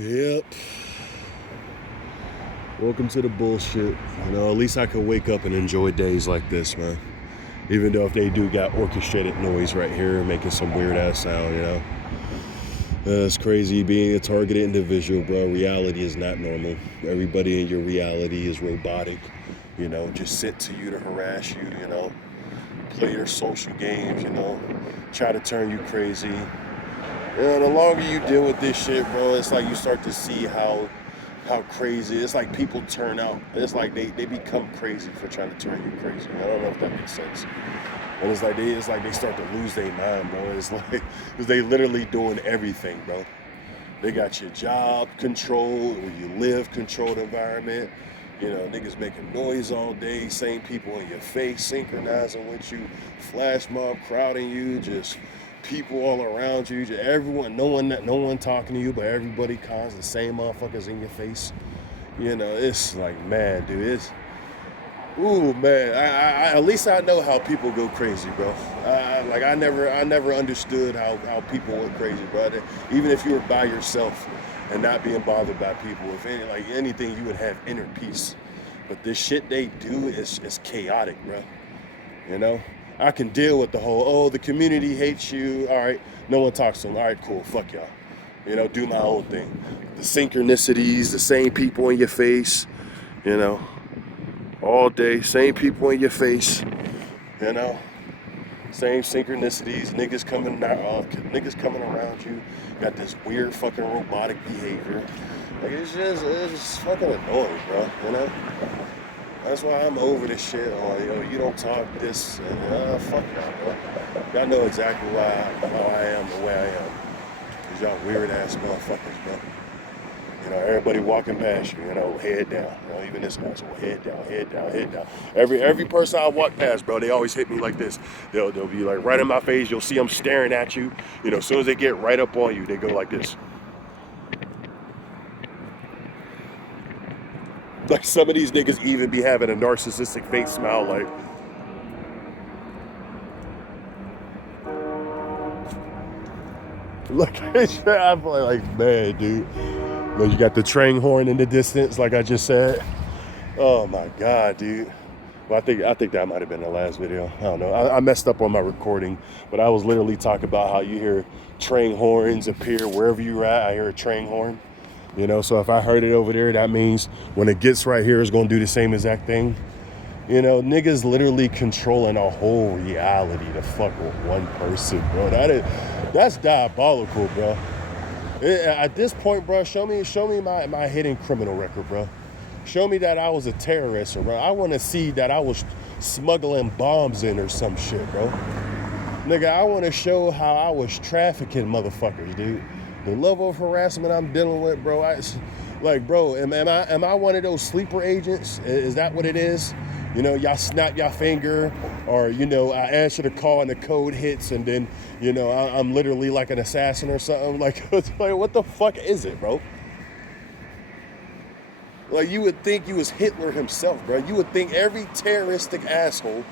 Yep. Welcome to the bullshit. You know, at least I could wake up and enjoy days like this, man. Even though if they do got orchestrated noise right here making some weird ass sound, you know. It's crazy being a targeted individual, bro. Reality is not normal. Everybody in your reality is robotic, you know, just sent to you to harass you, you know. Play your social games, you know. Try to turn you crazy. You know, the longer you deal with this shit, bro, it's like you start to see how crazy. It's like people turn out. It's like they become crazy for trying to turn you crazy. I don't know if that makes sense. And it's like they start to lose their mind, bro. It's like because they literally doing everything, bro. They got your job controlled, where you live controlled environment. You know, niggas making noise all day, same people in your face, synchronizing with you, flash mob crowding you, just people all around you, just everyone, no one talking to you, but everybody calls the same motherfuckers in your face. You know, it's like, man, dude, it's, ooh, man, I at least I know how people go crazy, bro. I never understood how people went crazy, bro. Even if you were by yourself and not being bothered by people, if anything, you would have inner peace. But this shit they do is chaotic, bro. You know? I can deal with the whole, the community hates you. All right, no one talks to them. All right, cool, fuck y'all. You know, do my own thing. The synchronicities, the same people in your face, you know, all day, same people in your face, you know, same synchronicities, niggas coming around you, got this weird fucking robotic behavior. Like, it's just fucking annoying, bro, you know? That's why I'm over this shit. You don't talk this, and fuck y'all, bro. Y'all know exactly how I am the way I am. Cause y'all weird ass motherfuckers, bro. You know, everybody walking past you, you know, head down. You know, even this asshole, head down, head down, head down. Every person I walk past, bro, they always hit me like this. They'll be like right in my face. You'll see them staring at you. You know, as soon as they get right up on you, they go like this. Like some of these niggas even be having a narcissistic fake smile, like. Look, I'm like, man, dude. But you got the train horn in the distance, like I just said. Oh my God, dude. Well, I think that might have been the last video. I don't know. I messed up on my recording, but I was literally talking about how you hear train horns appear wherever you're at. I hear a train horn. You know, so if I heard it over there, that means when it gets right here, it's going to do the same exact thing. You know, niggas literally controlling a whole reality to fuck with one person, bro. That's diabolical, bro. At this point, bro, show me my hidden criminal record, bro. Show me that I was a terrorist, bro. I want to see that I was smuggling bombs in or some shit, bro. Nigga, I want to show how I was trafficking motherfuckers, dude. The level of harassment I'm dealing with, bro. Bro, am I one of those sleeper agents? Is that what it is? You know, y'all snap your finger, or, you know, I answer the call and the code hits, and then, you know, I'm literally like an assassin or something. Like, what the fuck is it, bro? Like, you would think you was Hitler himself, bro. You would think every terroristic asshole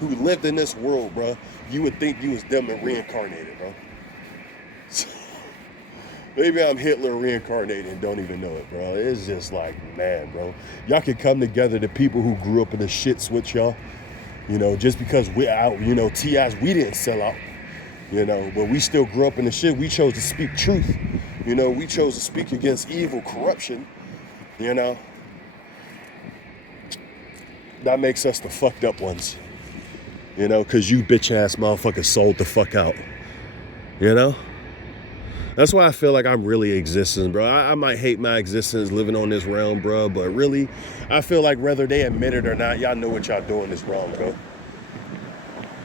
who lived in this world, bro, you would think you was them and reincarnated, bro. Maybe I'm Hitler reincarnated and don't even know it, bro. It's just like, man, bro. Y'all can come together, the people who grew up in the shits with y'all. You know, just because we out, you know, T.I.'s, we didn't sell out. You know, but we still grew up in the shit. We chose to speak truth. You know, we chose to speak against evil, corruption. You know. That makes us the fucked up ones. You know, because you bitch ass motherfuckers sold the fuck out. You know? That's why I feel like I'm really existing, bro. I might hate my existence living on this realm, bro, but really, I feel like whether they admit it or not, y'all know what y'all doing this wrong, bro.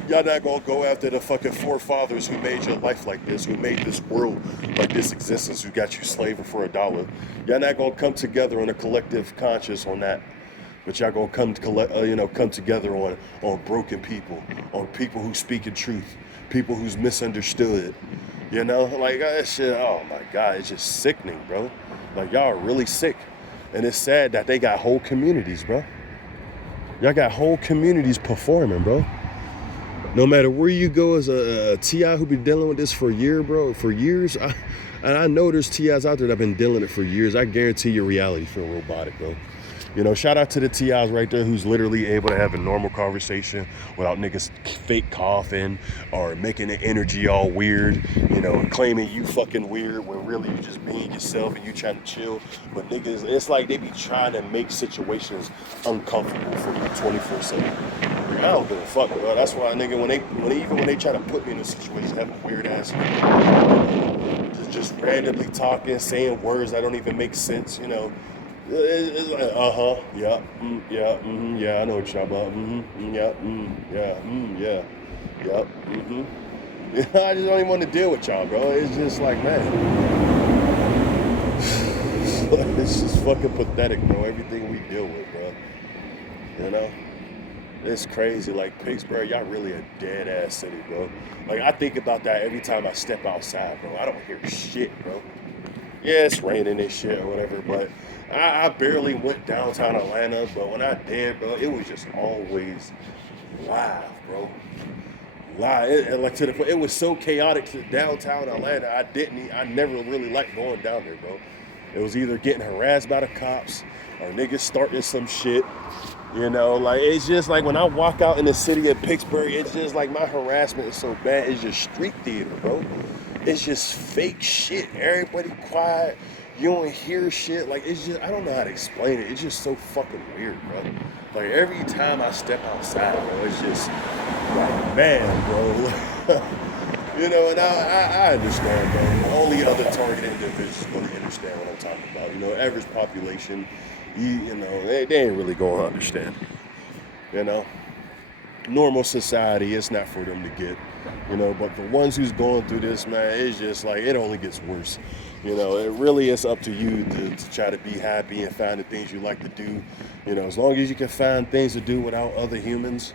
Y'all not gonna go after the fucking forefathers who made your life like this, who made this world like this existence, who got you slaving for $1. Y'all not gonna come together on a collective conscience on that. But y'all gonna come together on broken people, on people who speak in truth, people who's misunderstood. You know, like that shit, oh my God, it's just sickening, bro. Like, y'all are really sick. And it's sad that they got whole communities, bro. Y'all got whole communities performing, bro. No matter where you go as a T.I. who been dealing with this for a year, bro, for years, And I know there's TIs out there that have been dealing it for years. I guarantee your reality feel robotic, bro. You know, shout out to the TIs right there who's literally able to have a normal conversation without niggas fake coughing or making the energy all weird, you know, claiming you fucking weird when really you just being yourself and you trying to chill. But niggas, it's like they be trying to make situations uncomfortable for you 24/7. I don't give a fuck, bro. That's why, nigga, when they try to put me in a situation, have a weird ass, just randomly talking, saying words that don't even make sense, you know. It's like, yeah, yeah, I know what you're talking about, yeah, I just don't even want to deal with y'all, bro. It's just like, man, it's just fucking pathetic, bro, everything we deal with, bro, you know? It's crazy, like, Pittsburgh, y'all really a dead-ass city, bro. Like, I think about that every time I step outside, bro. I don't hear shit, bro. Yeah, it's raining and shit or whatever, but I barely went downtown Atlanta, but when I did, bro, it was just always live, bro. Live. It was so chaotic to downtown Atlanta, I never really liked going down there, bro. It was either getting harassed by the cops or niggas starting some shit. You know, like, it's just like when I walk out in the city of Pittsburgh, it's just like my harassment is so bad. It's just street theater, bro. It's just fake shit. Everybody quiet. You don't hear shit. Like, it's just, I don't know how to explain it. It's just so fucking weird, bro. Like, every time I step outside, bro, it's just like, man, bro. You know, and I understand, bro. Only other targeted individuals really understand what I'm talking about. You know, average population, you know, they ain't really going to understand. You know, normal society, it's not for them to get. You know, but the ones who's going through this, man, it's just like, it only gets worse. You know, it really is up to you to try to be happy and find the things you like to do. You know, as long as you can find things to do without other humans,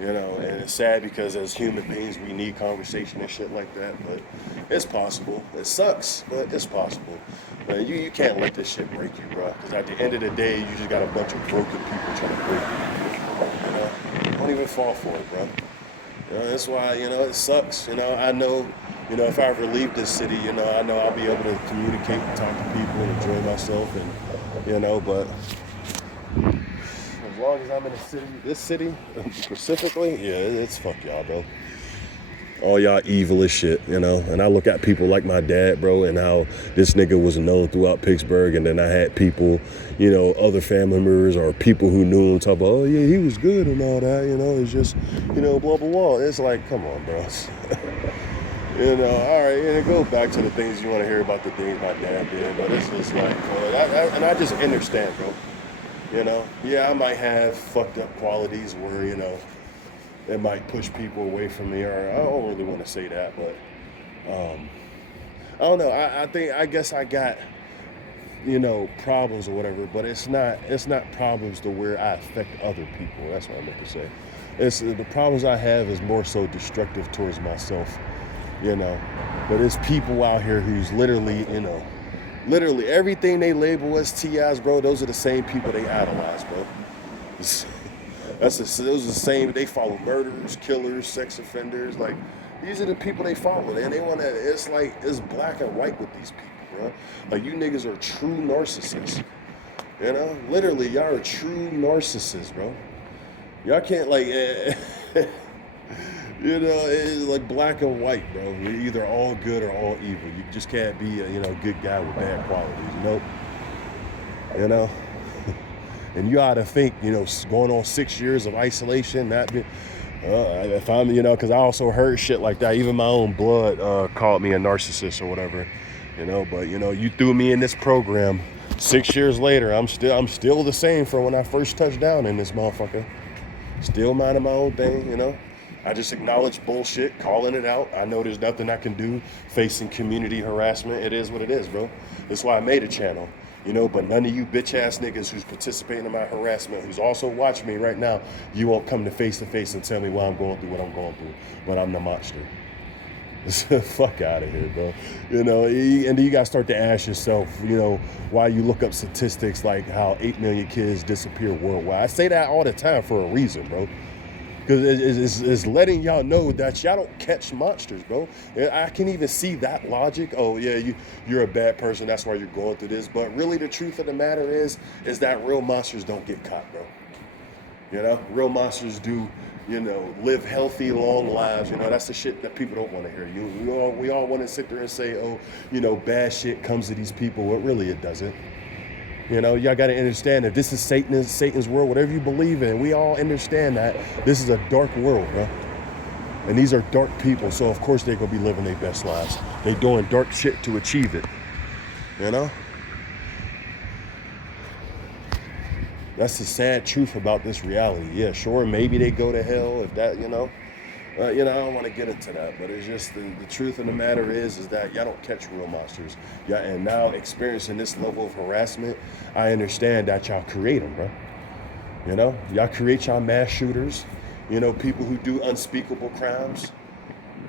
you know, and it's sad because as human beings, we need conversation and shit like that, but it's possible. It sucks, but it's possible. But you can't let this shit break you, bro, because at the end of the day, you just got a bunch of broken people trying to break you. You know, don't even fall for it, bro. You know, that's why, you know, it sucks. You know, I know, you know, if I ever leave this city, you know, I know I'll be able to communicate and talk to people and enjoy myself, and, you know, but as long as I'm in this city specifically, yeah, it's fuck y'all, bro. All y'all evil as shit, you know. And I look at people like my dad, bro, and how this nigga was known throughout Pittsburgh. And then I had people, you know, other family members or people who knew him talk about, oh, yeah, he was good and all that, you know. It's just, you know, blah, blah, blah. It's like, come on, bro. You know, all right, and it goes back to the things you want to hear about the things my dad did. But it's just like, and I just understand, bro. You know, yeah, I might have fucked up qualities where, you know, it might push people away from me, or I don't really want to say that, but I don't know. I guess I got, you know, problems or whatever, but it's not problems to where I affect other people. That's what I meant to say. It's the problems I have is more so destructive towards myself, you know. But it's people out here who's literally, you know, literally everything they label as TIs, bro. Those are the same people they idolize, bro. Those are the same. They follow murderers, killers, sex offenders. Like, these are the people they follow, and they want to. It's like it's black and white with these people, bro. Like, you niggas are true narcissists. You know, literally, y'all are true narcissists, bro. Y'all can't like, you know, it's like black and white, bro. You're either all good or all evil. You just can't be a, you know, good guy with bad qualities. Nope. You know. And you ought to think, you know, going on 6 years of isolation, not be, if I'm, you know, because I also heard shit like that. Even my own blood called me a narcissist or whatever, you know. But, you know, you threw me in this program. 6 years later, I'm still the same from when I first touched down in this motherfucker. Still minding my own thing, you know. I just acknowledge bullshit, calling it out. I know there's nothing I can do facing community harassment. It is what it is, bro. That's why I made a channel. You know, but none of you bitch ass niggas who's participating in my harassment, who's also watching me right now, you won't come to face and tell me why I'm going through what I'm going through. But I'm the monster. Fuck out of here, bro. You know, and then you gotta start to ask yourself, you know, why you look up statistics like how 8 million kids disappear worldwide. I say that all the time for a reason, bro. Because it's letting y'all know that y'all don't catch monsters, bro. I can even see that logic. Oh yeah, you're a bad person, that's why you're going through this. But really, the truth of the matter is that real monsters don't get caught, bro. You know, real monsters do, live healthy, long lives. That's the shit that people don't want to hear. We all want to sit there and say, oh, bad shit comes to these people. But really, it doesn't. Y'all got to understand that this is Satan's world, whatever you believe in. We all understand that this is a dark world, bro. And these are dark people, so of course they're going to be living their best lives. They doing dark shit to achieve it, That's the sad truth about this reality. Yeah, sure, maybe they go to hell if that, I don't want to get into that, but it's just the truth of the matter is that y'all don't catch real monsters. Yeah, and now experiencing this level of harassment, I understand that y'all create them, bro. Y'all create y'all mass shooters, people who do unspeakable crimes,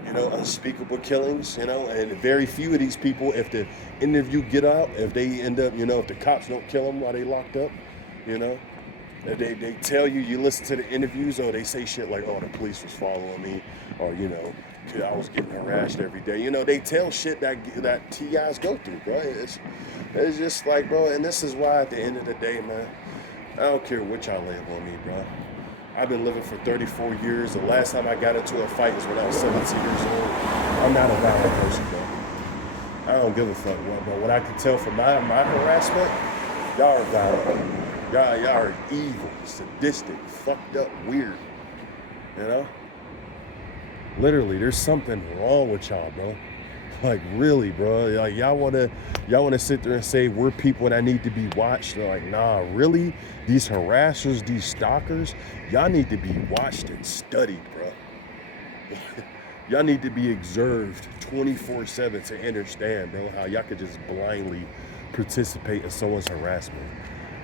unspeakable killings, and very few of these people, if the interview get out, if they end up, if the cops don't kill them while they locked up, if they tell you listen to the interviews, or they say shit like, oh, the police was following me, or, I was getting harassed every day. They tell shit that TIs go through, bro. It's just like, bro, and this is why at the end of the day, man, I don't care what y'all label on me, bro. I've been living for 34 years. The last time I got into a fight was when I was 17 years old. I'm not a violent person, bro. I don't give a fuck what, but what I can tell from my harassment, y'all are violent. Y'all are evil, sadistic, fucked up, weird. Literally, there's something wrong with y'all, bro. Like, really, bro. Like, y'all wanna sit there and say we're people that need to be watched. They're like, nah, really? These harassers, these stalkers, y'all need to be watched and studied, bro. Y'all need to be observed 24/7 to understand, bro, how y'all could just blindly participate in someone's harassment.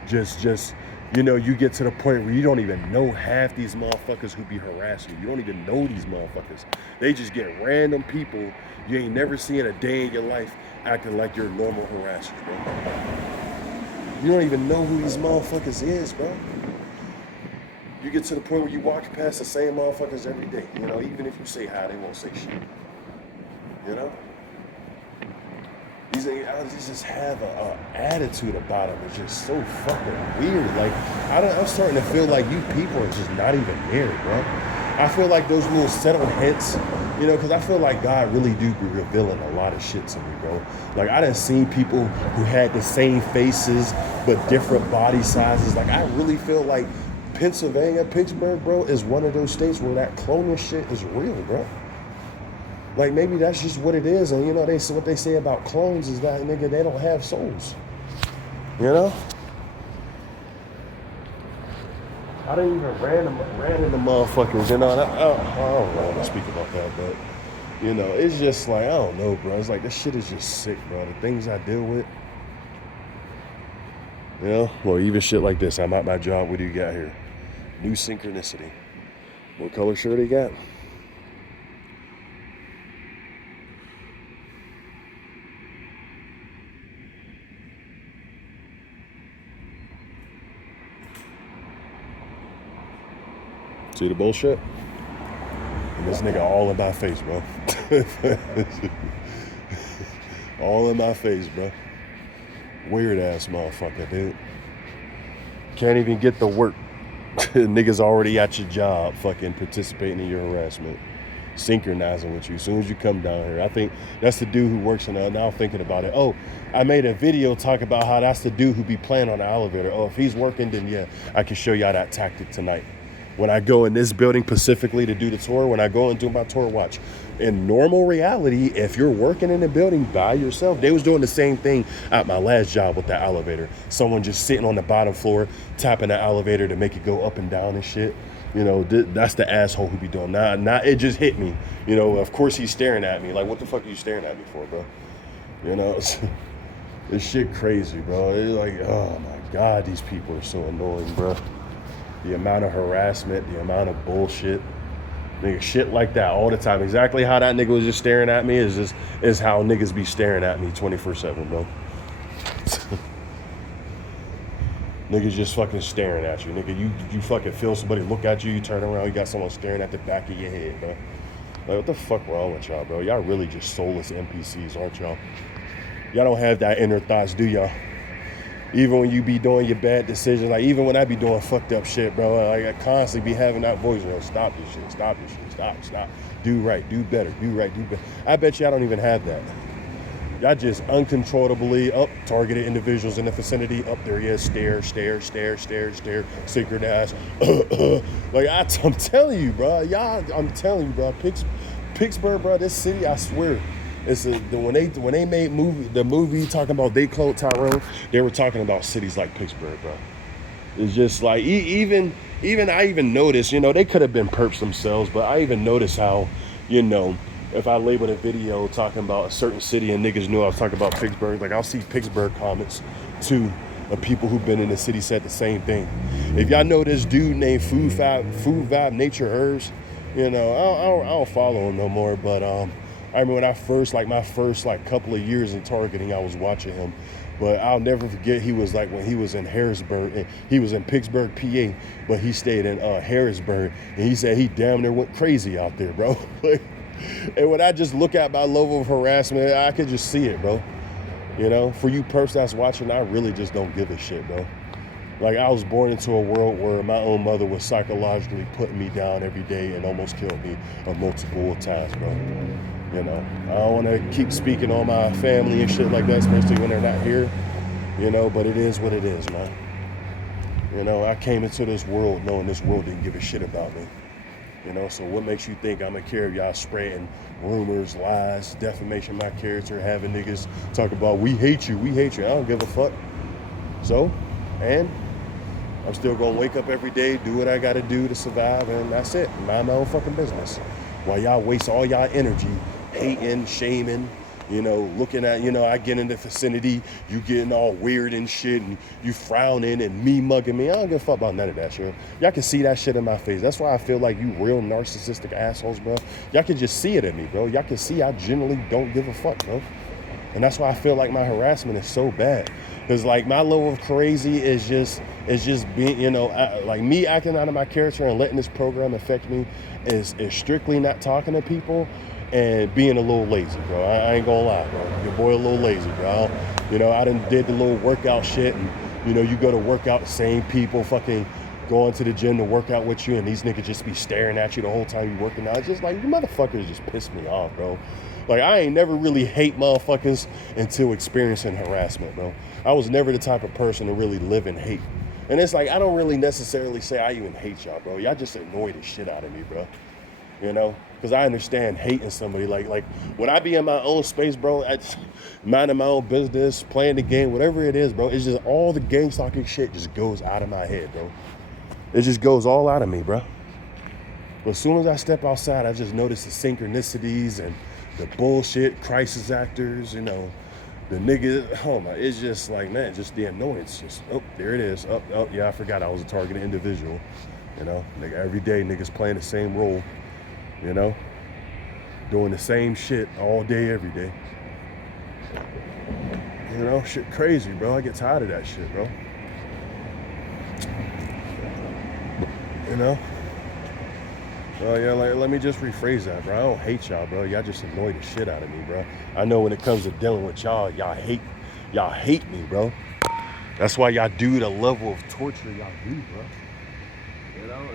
Just you get to the point where you don't even know half these motherfuckers who be harassing you. You don't even know these motherfuckers. They just get random people you ain't never seen a day in your life acting like you're normal harassers, bro. You don't even know who these motherfuckers is, bro. You get to the point where you walk past the same motherfuckers every day. Even if you say hi, they won't say shit. These just have an attitude about them. It's just so fucking weird. Like, I'm starting to feel like you people are just not even there, bro. I feel like those little settled hints, because I feel like God really do be revealing a lot of shit to me, bro. Like, I done seen people who had the same faces but different body sizes. Like, I really feel like Pittsburgh, bro, is one of those states where that cloning shit is real, bro. Like, maybe that's just what it is. And, what they say about clones is that, nigga, they don't have souls. I didn't even ran into motherfuckers, and I don't want to speak about that, but, it's just like, I don't know, bro. It's like, this shit is just sick, bro. The things I deal with, or even shit like this. I'm at my job. What do you got here? New Synchronicity. What color shirt he got? See the bullshit? And this nigga all in my face, bro. All in my face, bro. Weird ass motherfucker, dude. Can't even get to work. Niggas already at your job fucking participating in your harassment. Synchronizing with you as soon as you come down here. I think that's the dude who works in now I'm thinking about it. Oh, I made a video talk about how that's the dude who be playing on the elevator. Oh, if he's working, then yeah, I can show y'all that tactic tonight. When I go in this building specifically to do the tour, when I go and do my tour watch. In normal reality, if you're working in a building by yourself, they was doing the same thing at my last job with the elevator. Someone just sitting on the bottom floor, tapping the elevator to make it go up and down and shit. That's the asshole who be doing that. Now it just hit me. Of course he's staring at me. Like, what the fuck are you staring at me for, bro? This shit crazy, bro. It's like, oh my God, these people are so annoying, bro. The amount of harassment, the amount of bullshit, nigga, shit like that all the time. Exactly how that nigga was just staring at me is how niggas be staring at me 24/7, bro. Niggas just fucking staring at you. Nigga, you fucking feel somebody look at you, you turn around, you got someone staring at the back of your head, bro. Like, what the fuck wrong with y'all, bro? Y'all really just soulless NPCs, aren't y'all? Y'all don't have that inner thoughts, do y'all? Even when you be doing your bad decisions, like even when I be doing fucked up shit, bro, like I constantly be having that voice, stop this shit, stop. Do right, do better, do right, do better. I bet y'all don't even have that. Y'all just uncontrollably targeted individuals in the vicinity. Up there, yeah, stare, synchronize. Like I'm telling you, bro. I'm telling you, bro. Pittsburgh, bro. This city, I swear. When they made the movie talking about They Cloned Tyrone, they were talking about cities like Pittsburgh, bro. It's just like even I even noticed, they could have been perps themselves, but I even noticed how, if I labeled a video talking about a certain city and niggas knew I was talking about Pittsburgh, like I'll see Pittsburgh comments too of people who've been in the city said the same thing. If y'all know this dude named Food Vibe Nature Herbs, I don't follow him no more, but I remember when my first couple of years in targeting, I was watching him. But I'll never forget, he was like when he was in Harrisburg, and he was in Pittsburgh, PA, but he stayed in Harrisburg, and he said he damn near went crazy out there, bro. And when I just look at my level of harassment, I could just see it, bro. For you perps that's watching, I really just don't give a shit, bro. Like, I was born into a world where my own mother was psychologically putting me down every day and almost killed me multiple times, bro. I don't want to keep speaking on my family and shit like that, especially when they're not here, but it is what it is, man. I came into this world knowing this world didn't give a shit about me. So what makes you think I'm going to care of y'all spreading rumors, lies, defamation of my character, having niggas talk about, we hate you. I don't give a fuck. So, and I'm still going to wake up every day, do what I got to do to survive, and that's it. Mind my own fucking business. While y'all waste all y'all energy hating, shaming, looking at, I get in the vicinity, you getting all weird and shit, and you frowning and me mugging me. I don't give a fuck about none of that shit. Y'all can see that shit in my face. That's why I feel like you real narcissistic assholes, bro. Y'all can just see it in me, bro. Y'all can see I generally don't give a fuck, bro. And that's why I feel like my harassment is so bad. Because, like, my level of crazy is just being, like me acting out of my character and letting this program affect me is strictly not talking to people and being a little lazy, bro. I ain't gonna lie, bro. Your boy a little lazy, bro. I done did the little workout shit, and, you go to work out, the same people fucking going to the gym to work out with you, and these niggas just be staring at you the whole time you working out. It's just like, you motherfuckers just piss me off, bro. Like, I ain't never really hate motherfuckers until experiencing harassment, bro. I was never the type of person to really live in hate. And it's like, I don't really necessarily say I even hate y'all, bro. Y'all just annoy the shit out of me, bro. Because I understand hating somebody. Like when I be in my own space, bro, I just minding my own business, playing the game, whatever it is, bro. It's just all the gang stalking shit just goes out of my head, bro. It just goes all out of me, bro. But as soon as I step outside, I just notice the synchronicities and the bullshit, crisis actors, the niggas, oh my, it's just like, man, just the annoyance. Just, there it is. Yeah, I forgot I was a targeted individual. Nigga, every day niggas playing the same role, doing the same shit all day, every day. Shit crazy, bro. I get tired of that shit, bro. Well, yeah, let me just rephrase that, bro. I don't hate y'all, bro. Y'all just annoy the shit out of me, bro. I know when it comes to dealing with y'all hate me, bro. That's why y'all do the level of torture y'all do, bro.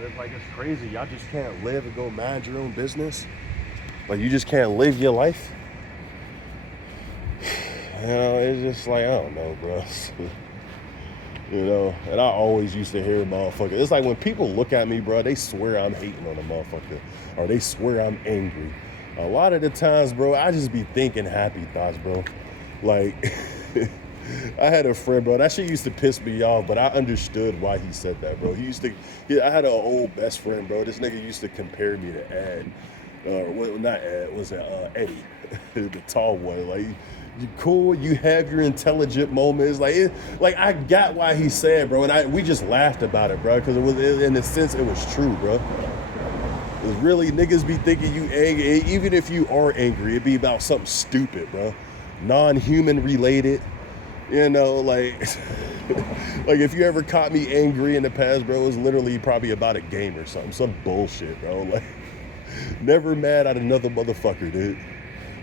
It's like, it's crazy. Y'all just can't live and go mind your own business. Like, you just can't live your life. It's just like, I don't know, bro. And I always used to hear motherfuckers. It's like when people look at me, bro, they swear I'm hating on a motherfucker. Or they swear I'm angry. A lot of the times, bro, I just be thinking happy thoughts, bro. Like, I had a friend, bro, that shit used to piss me off, but I understood why he said that, bro. I had an old best friend, bro. This nigga used to compare me to Ed. Not Ed, was it Eddie, the tall one. Like, you cool, you have your intelligent moments. Like I got why he said, bro, and we just laughed about it, bro, because in a sense, it was true, bro. It was really, niggas be thinking you angry, even if you are angry, it'd be about something stupid, bro. Non-human related. You know, like, like if you ever caught me angry in the past, bro, it was literally probably about a game or something, some bullshit, bro. Like, never mad at another motherfucker, dude.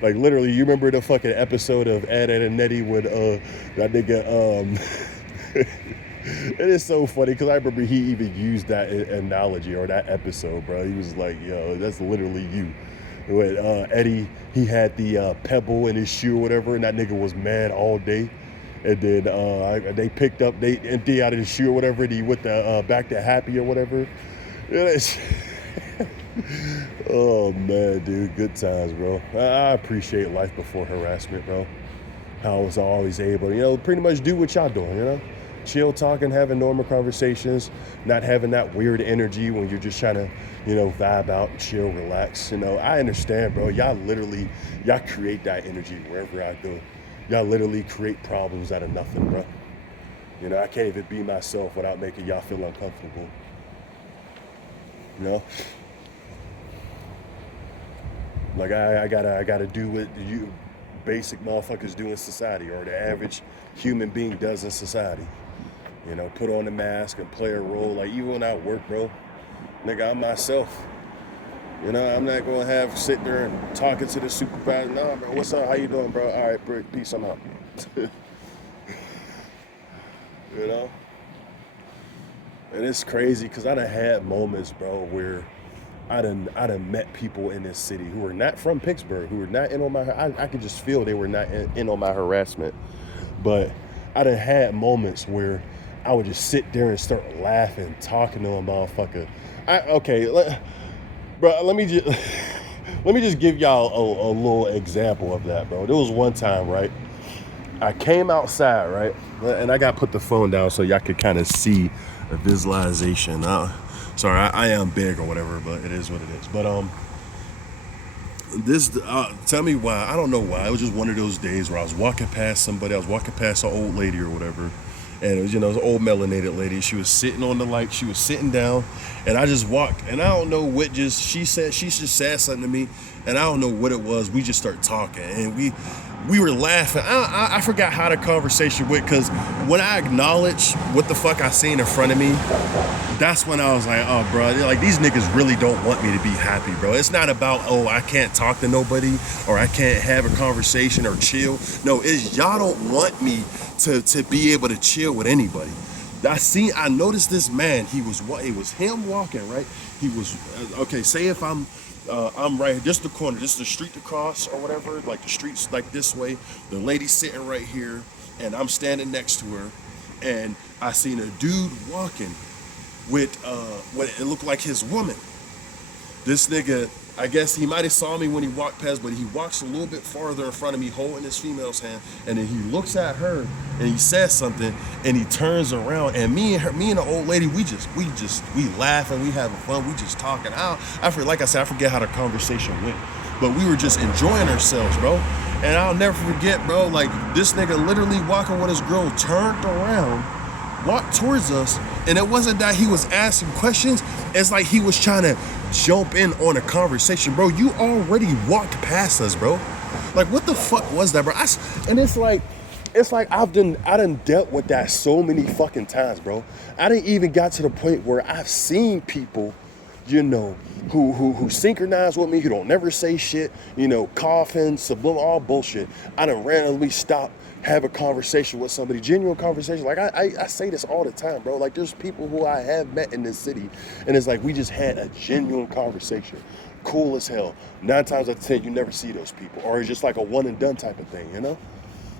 Like literally, you remember the fucking episode of Ed, Edd n Eddy when that nigga it is so funny because I remember he even used that analogy or that episode, bro. He was like, yo, that's literally you. When Eddie, he had the pebble in his shoe or whatever, and that nigga was mad all day. And then they picked up, they empty out of his shoe or whatever, and he went back to happy or whatever. Yeah, oh man, dude, good times, bro. I appreciate life before harassment, bro. How I was always able to, pretty much do what y'all doing, chill, talking, having normal conversations, not having that weird energy when you're just trying to, vibe out, chill, relax. I understand, bro. Y'all create that energy wherever I go. Y'all literally create problems out of nothing, bro. I can't even be myself without making y'all feel uncomfortable. Like I gotta do what you basic motherfuckers do in society, or the average human being does in society. Put on a mask and play a role. Like even when I work, bro, nigga, I'm myself. I'm not gonna sit there and talking to the supervisor. Nah, bro, what's up? How you doing, bro? All right, bro, peace, I'm out. And it's crazy because I done had moments, bro, where I done met people in this city who are not from Pittsburgh, who are not in on my, I could just feel they were not in on my harassment. But I done had moments where I would just sit there and start laughing, talking to a motherfucker. Bro, let me just give y'all a little example of that, bro. There was one time, right? I came outside, right? And I got to put the phone down so y'all could kind of see a visualization. Sorry, I am big or whatever, but it is what it is. But tell me why. I don't know why. It was just one of those days where I was walking past somebody. I was walking past an old lady or whatever. And it was, it was an old melanated lady. She was sitting on the light. She was sitting down. And I just walked. And I don't know what she just said something to me. And I don't know what it was. We just started talking. And we were laughing. I forgot how the conversation went, because when I acknowledged what the fuck I seen in front of me, that's when I was like, oh, bro, like these niggas really don't want me to be happy, bro. It's not about, oh, I can't talk to nobody or I can't have a conversation or chill. No, it's y'all don't want me to be able to chill with anybody. I noticed this man, it was him walking, right? He was, say if I'm right here, just the corner, just the street to cross or whatever, like the street's like this way. The lady's sitting right here and I'm standing next to her, and I seen a dude walking with what it looked like his woman. This nigga, I guess he might have saw me when he walked past, but he walks a little bit farther in front of me holding his female's hand, and then he looks at her and he says something, and he turns around, and me and the old lady, we laugh and we having fun, we just talking out. I forget how the conversation went, but we were just enjoying ourselves, bro. And I'll never forget, bro, like this nigga literally walking with his girl turned around, walked towards us, and it wasn't that he was asking questions, it's like he was trying to jump in on a conversation. Bro, you already walked past us, bro. Like, what the fuck was that, bro? And it's like I done dealt with that so many fucking times, bro. I didn't even got to the point where I've seen people, who synchronize with me, who don't never say shit, coughing, subliminal, all bullshit. I done randomly stop, have a conversation with somebody, genuine conversation. Like I say this all the time, bro. Like there's people who I have met in this city, and it's like we just had a genuine conversation. Cool as hell. 9 times out of 10, you never see those people, or it's just like a one and done type of thing,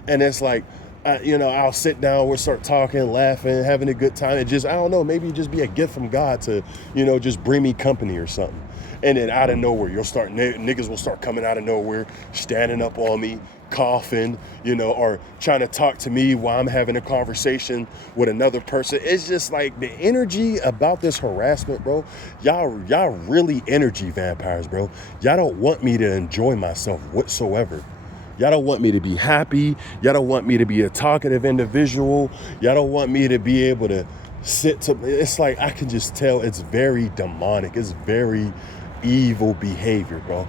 And it's like, I'll sit down, we'll start talking, laughing, having a good time. It just, I don't know, maybe it just be a gift from God to, just bring me company or something. And then out of nowhere, niggas will start coming out of nowhere, standing up on me, coughing, or trying to talk to me while I'm having a conversation with another person. It's just like the energy about this harassment, bro. Y'all really energy vampires, bro. Y'all don't want me to enjoy myself whatsoever. Y'all don't want me to be happy. Y'all don't want me to be a talkative individual. Y'all don't want me to be able to it's like I can just tell it's very demonic. It's very evil behavior, bro.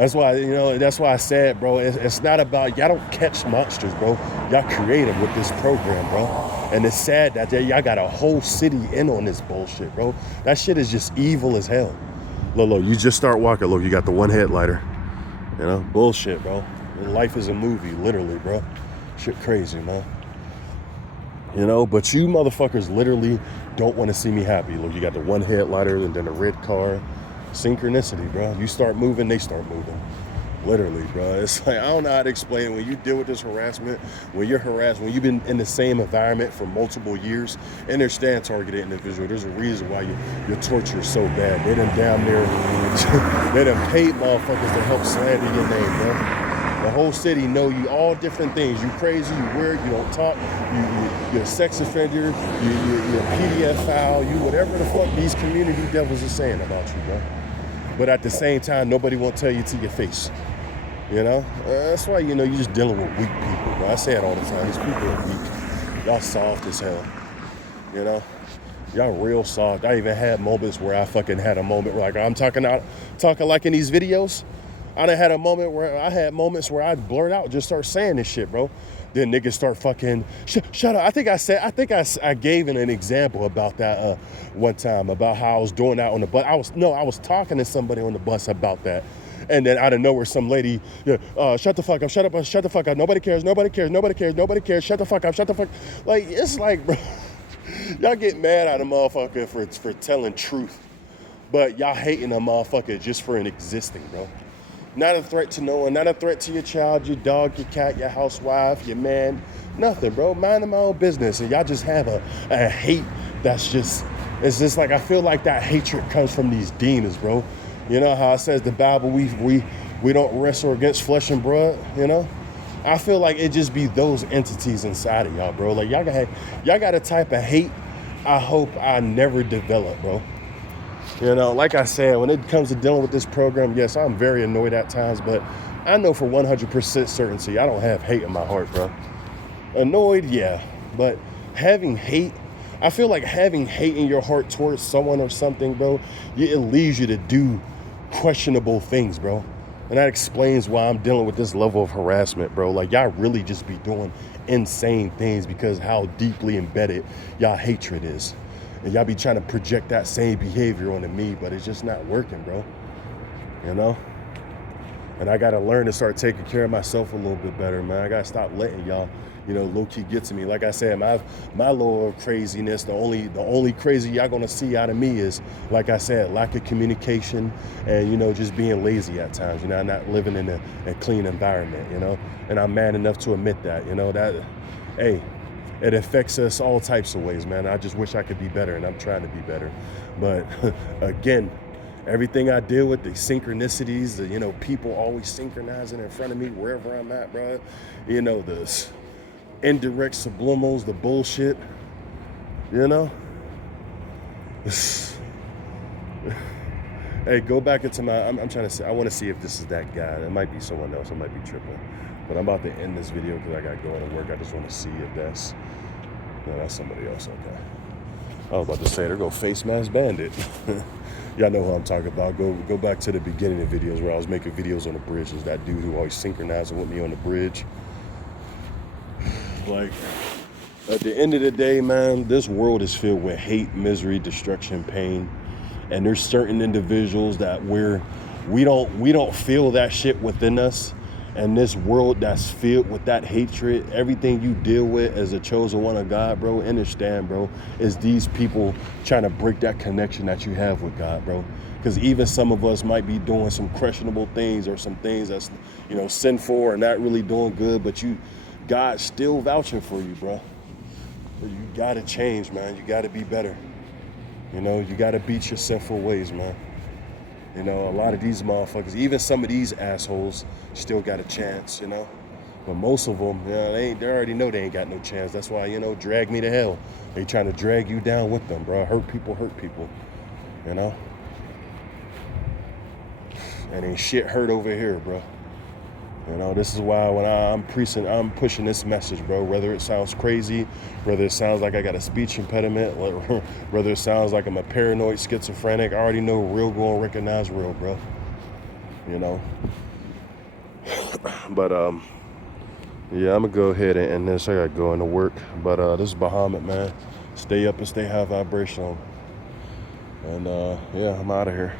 That's why I said, bro, it's not about, y'all don't catch monsters, bro. Y'all create them with this program, bro. And it's sad that y'all got a whole city in on this bullshit, bro. That shit is just evil as hell. Look, you just start walking. Look, you got the one headlighter. You know, bullshit, bro. Life is a movie, literally, bro. Shit crazy, man. You know, but you motherfuckers literally don't want to see me happy. Look, you got the one headlighter and then the red car. Synchronicity, bro. You start moving, they start moving. Literally, bro. It's like, I don't know how to explain it. When you deal with this harassment, when you're harassed, when you've been in the same environment for multiple years, understand targeted individual, there's a reason why your torture is so bad. They done down there, they done paid motherfuckers to help slander your name, bro. The whole city know you all different things. You crazy, you weird, you don't talk, you're a sex offender, you're a pedophile, you whatever the fuck these community devils are saying about you, bro. But at the same time, nobody won't tell you to your face. You know? That's why, you just dealing with weak people, bro. I say it all the time. These people are weak. Y'all soft as hell. You know? Y'all real soft. I even had moments where I fucking had a moment where, like, I'm talking like in these videos. I done had a moment where I had moments where I'd blurt out, just start saying this shit, bro. Then niggas start fucking, shut up. I gave an example about that one time, about how I was doing that on the bus. I was talking to somebody on the bus about that. And then out of nowhere, some lady, shut the fuck up, shut the fuck up. Nobody cares, shut the fuck up, Like, it's like, bro, y'all get mad at a motherfucker for telling truth. But y'all hating a motherfucker just for existing, bro. Not a threat to no one, not a threat to your child, your dog, your cat, your housewife, your man, nothing, bro. Minding my own business. And y'all just have a hate that's just, it's just like, I feel like that hatred comes from these demons, bro. You know how it says the Bible, we don't wrestle against flesh and blood, you know? I feel like it just be those entities inside of y'all, bro. Like, y'all got a type of hate I hope I never develop, bro. You know, like I said, when it comes to dealing with this program, yes, I'm very annoyed at times, but I know for 100% certainty, I don't have hate in my heart, bro. Annoyed, yeah, but having hate, I feel like having hate in your heart towards someone or something, bro, it leads you to do questionable things, bro. And that explains why I'm dealing with this level of harassment, bro. Like, y'all really just be doing insane things because how deeply embedded y'all hatred is. And y'all be trying to project that same behavior onto me, but it's just not working, bro. You know? And I got to learn to start taking care of myself a little bit better, man. I got to stop letting y'all, low-key get to me. Like I said, my little craziness, the only crazy y'all going to see out of me is, like I said, lack of communication and, just being lazy at times. I'm not living in a clean environment, And I'm man enough to admit that, that, hey, it affects us all types of ways, man. I just wish I could be better, and I'm trying to be better. But again, everything I deal with, the synchronicities, the, people always synchronizing in front of me wherever I'm at, bro. The indirect subliminals, the bullshit, Hey, go back into I'm trying to see, I want to see if this is that guy. It might be someone else. I might be tripping. But I'm about to end this video because I got going to work. I just want to see if that's somebody else. Okay. I was about to say, there go Face Mask Bandit. Y'all know who I'm talking about. Go back to the beginning of videos where I was making videos on the bridge. There's that dude who always synchronizing with me on the bridge. Like, at the end of the day, man, this world is filled with hate, misery, destruction, pain. And there's certain individuals that we don't feel that shit within us. And this world that's filled with that hatred, everything you deal with as a chosen one of God, bro, understand, bro, is these people trying to break that connection that you have with God, bro. Because even some of us might be doing some questionable things or some things that's, sinful or not really doing good, but God's still vouching for you, bro. You got to change, man. You got to be better. You got to beat your sinful ways, man. A lot of these motherfuckers, even some of these assholes, still got a chance, But most of them, they already know they ain't got no chance. That's why, drag me to hell. They trying to drag you down with them, bro. Hurt people, And ain't shit hurt over here, bro. This is why when I'm pushing this message, bro, whether it sounds crazy, whether it sounds like I got a speech impediment, whether it sounds like I'm a paranoid schizophrenic, I already know real gonna recognize real, bro. you know. But yeah, I'm gonna go ahead and end this. I gotta go into work. But this is Bahamut, man. Stay up and stay high vibrational. And yeah, I'm out of here.